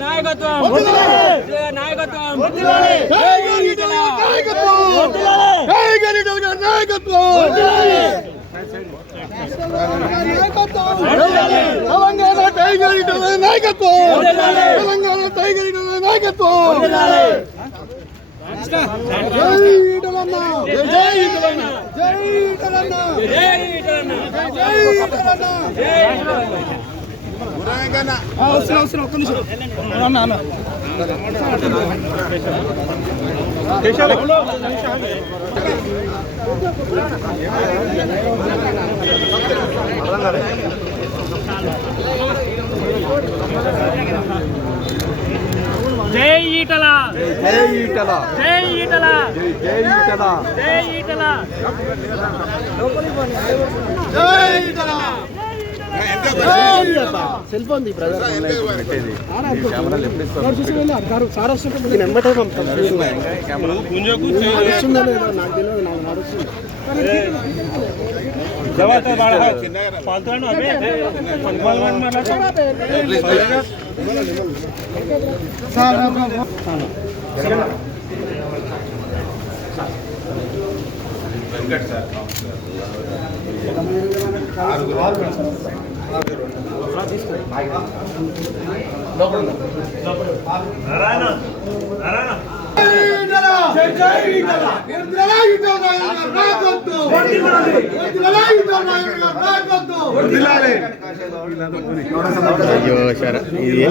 నాయకత్వం నాయకత్వం తెలంగాణ టైగర్ ఈటల నాయకత్వం! తెలంగాణ టైగర్ నాయకత్వం! జై ఈటలన్న! జై ఈటలన్న! జై ఈటలన్న! జై ఈటలన్న! ఆ, వస్తున్నా వస్తున్నా ఒక్క నిమిషం. అన్న అన్న. జై ఈటల. జై ఈటల. జై ఈటల. జై ఈటల. జై ఈటల. జై ఈటల. సెల్ ఫోన్ ది బ్రదర్ సార్ వస్తుంటే నేను ఎంబటే పంపుతాను నాకు నడుస్తుంది అయ్యో సరే ఇది